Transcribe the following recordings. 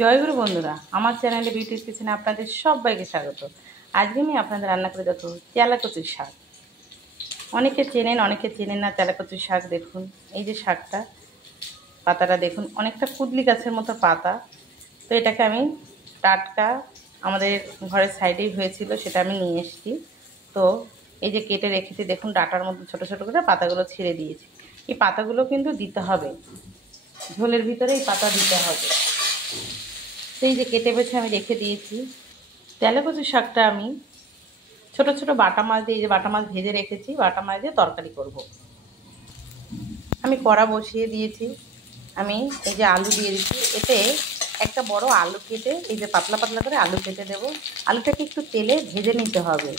জয়গুরু বন্ধুরা, আমার চ্যানেলে বিউটির কিচেনে আপনাদের সবাইকে স্বাগত। আজকে আমি আপনাদের রান্না করে দেখাবো তেলাকচুর শাক। অনেকে চেনেন, অনেকে চেনেন না তেলাকচুর শাক। দেখুন এই যে শাকটা, পাতাটা দেখুন অনেকটা কুদলি গাছের মতো পাতা। তো এটাকে আমি টাটকা আমাদের ঘরের সাইডেই হয়েছিল, সেটা আমি নিয়ে এসেছি। তো এই যে কেটে রেখেছি, দেখুন ডাটার মতো ছোটো ছোটো করে পাতাগুলো ছিঁড়ে দিয়েছি। এই পাতাগুলো কিন্তু দিতে হবে, ঝোলের ভিতরে এই পাতা দিতে হবে। সেই যে কেটে বেছে আমি রেখে দিয়েছি। তেলাকচুর শাকটা আমি ছোট ছোট বাটা মাছ দিয়ে, এই যে বাটা মাছ ভেজে রেখেছি, বাটা মাছ দিয়ে তরকারি করব। আমি কড়া বসিয়ে দিয়েছি। আমি এই যে আলু দিয়ে দিচ্ছি, এতে একটা বড় আলু কেটে, এই যে পাতলা পাতলা করে আলু কেটে দেবো। আলুটাকে একটু তেলে ভেজে নিতে হবে।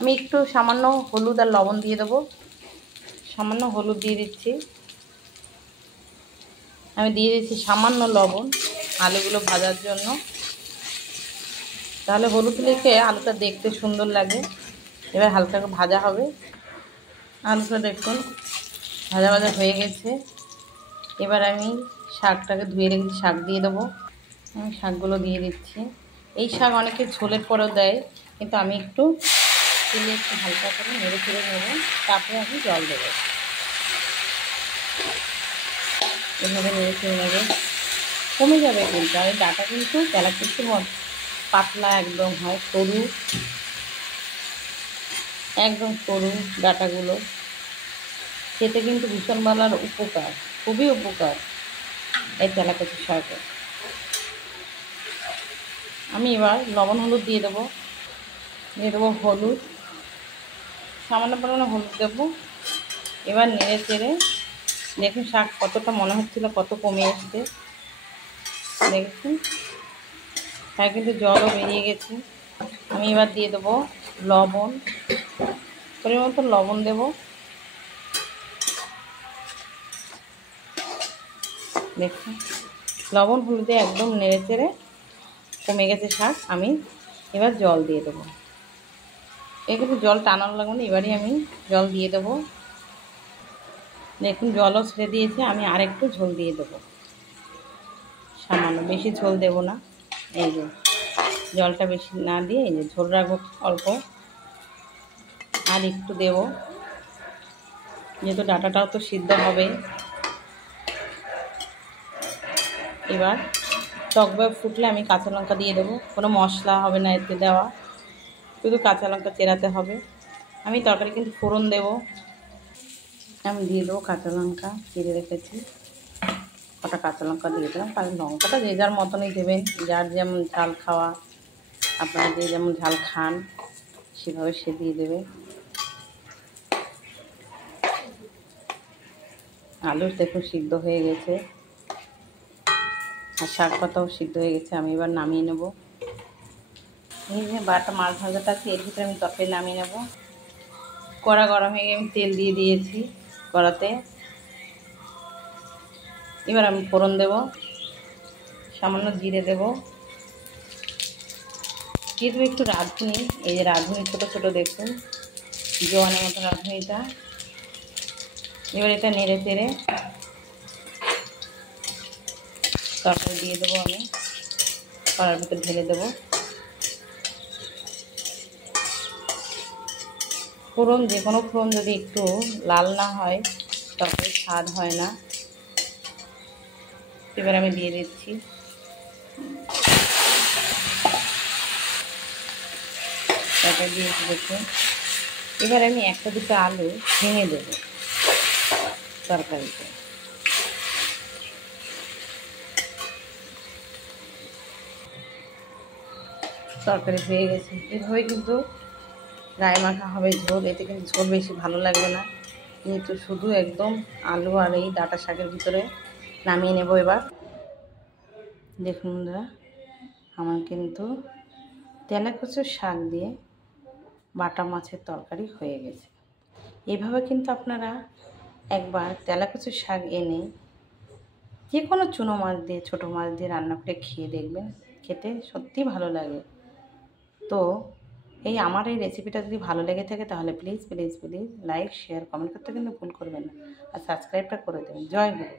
আমি একটু সামান্য হলুদ আর লবণ দিয়ে দেবো। সামান্য হলুদ দিয়ে দিচ্ছি, আমি দিয়ে দিচ্ছি সামান্য লবণ আলুগুলো ভাজার জন্য, তাহলে হলুদ লেগে আলুটা দেখতে সুন্দর লাগে। এবার হালকা ভাজা হবে। আলুটা দেখুন ভাজা ভাজা হয়ে গেছে। এবার আমি শাকটাকে ধুয়ে রেখেছি, শাক দিয়ে দেবো। আমি শাকগুলো দিয়ে দিচ্ছি। এই শাক অনেকে ঝোলের পরেও দেয়, কিন্তু আমি একটু তেলে একটু হালকা করে নেড়ে চেড়ে নেবো, তারপরে আমি জল দেবো। এভাবে নেড়ে চেড়ে নেবে, কমে যাবে কিন্তু। আর এই ডাটা কিন্তু তেলাকুচুর মতো পাতলা একদম হয়, সরু, একদম সরু ডাটাগুলো। খেতে কিন্তু ভীষণ ভালো আর উপকার, খুবই উপকার এই তেলাকুচুর শাকে। আমি এবার লবণ হলুদ দিয়ে দেবো। হলুদ, সামান্য পরিমাণে হলুদ দেবো। এবার নেড়ে চেড়ে দেখুন শাক কতটা মনে হচ্ছিল কত কমে এসছে, দেখুন শাক কিন্তু জলও বেরিয়ে গেছে। আমি এবার দিয়ে দেবো লবণ, পরিমাণ মতো লবণ দেবো। দেখুন লবণ হলুদে একদম নেড়ে চেড়ে কমে গেছে শাক। আমি এবার জল দিয়ে দেবো। এগুলো জল টানানো লাগবে না, এবারই আমি জল দিয়ে দেবো। দেখুন জলও ছেড়ে দিয়েছে। আমি আরেকটু ঝোল দিয়ে দেবো, সামান্য, বেশি ঝোল দেব না। এই যে জলটা বেশি না দিয়ে এই যে ঝোল রাখবো অল্প, আর একটু দেব, যেহেতু ডাটাটাও তো সিদ্ধ হবে। এবার টকবক ফুটলে আমি কাঁচা লঙ্কা দিয়ে দেবো। কোনো মশলা হবে না এতে দেওয়া, শুধু কাঁচা লঙ্কা চেরাতে হবে। আমি তরকারি কিন্তু ফোড়ন দেব। আমি দিয়ে দেবো কাঁচা লঙ্কা চিড়ে রেখেছি, কটা কাঁচা লঙ্কা দিয়ে দিলাম। কারণ লঙ্কাটা যে যার মতনই দেবেন, যার যেমন ঝাল খাওয়া, আপনারা যে যেমন ঝাল খান সেভাবে সে দিয়ে দেবে। আলু দেখুন সিদ্ধ হয়ে গেছে, আর শাক পাতাও সিদ্ধ হয়ে গেছে। আমি এবার নামিয়ে নেব। এই যে বাটা মাছ ভাজাটা আছে, এর ভিতরে আমি তরকারি নামিয়ে নেব। কড়া গরম হয়ে গিয়ে আমি তেল দিয়ে দিয়েছি কড়াতে। এবার আমি ফোড়ন দেব, সামান্য জিরে দেব, দিয়ে দেবো একটু রাঁধুনি। এই যে রাঁধুনি ছোটো ছোটো দেখুন, জোয়ানের মতো রাঁধুনিটা। এবার এটা নেড়ে চেড়ে তরকারি দিয়ে দেবো। আমি কড়ার ভিতরে ঢেলে দেবো। ফোড়ন, যে কোনো ফোড়ন যদি একটু লাল না হয় তরকারির স্বাদ হয় না। এবার আমি দিয়ে দিচ্ছি তরকারি দিয়েছি দেখুন। এবার আমি একটা দুটো আলু ভেঙে দেবো তরকারিতে। তরকারি হয়ে গেছে। এভাবে কিন্তু গায়ে মাখা হবে ঝোল। এতে কিন্তু ঝোল বেশি ভালো লাগবে না, কিন্তু শুধু একদম আলু আর এই ডাঁটা শাকের ভিতরে নামিয়ে নেব। এবার দেখুন বন্ধুরা, আমার কিন্তু তেলাকুচুর শাক দিয়ে বাটা মাছের তরকারি হয়ে গেছে। এভাবে কিন্তু আপনারা একবার তেলাকুচুর শাক এনে যে কোনো চুনো মাছ দিয়ে, ছোটো মাছ দিয়ে রান্না করে খেয়ে দেখবেন, খেতে সত্যি ভালো লাগে। তো এই আমার এই রেসিপিটা যদি ভালো লেগে থাকে তাহলে please please please like share comment করতে কিন্তু ভুল করবেন না, আর সাবস্ক্রাইবটা করে দেবেন। জয় গুরু।